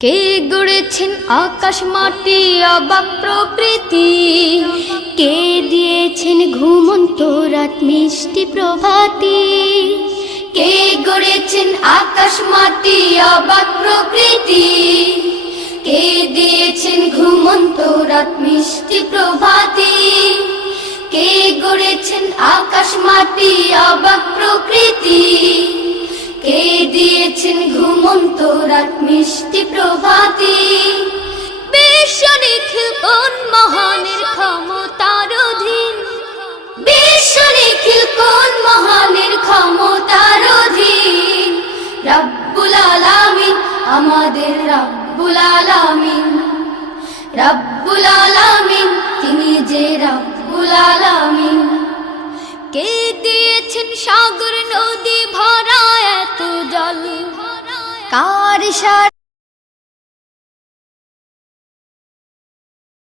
কে গড়েছেন আকাশ মাটি অবাক প্রকৃতি, কে দিয়েছেন ঘুমন্ত রাত মিষ্টি প্রভাতি। কে গড়েছেন আকাশ মাটি অবাক প্রকৃতি, কে দিয়েছেন ঘুমন্ত রাত মিষ্টি প্রভাতি। কে গড়েছেন আকাশ মাটি অবাক প্রকৃতি, কে দিয়েছেন ঘুমন্ত রাত মিষ্টি প্রভাতি। বিশ্ব নিখিল কোন মহানের ক্ষমতার অধীন, বিশ্ব নিখিল কোন মহানের ক্ষমতার অধীন। রব্বুল আলামিন আমাদের রব্বুল আলামিন, রব্বুল আলামিন তিনি যে রব্বুল আলামিন। কে দিয়েছেন সাগর নদী ভরা এত জল, কার ইশারায়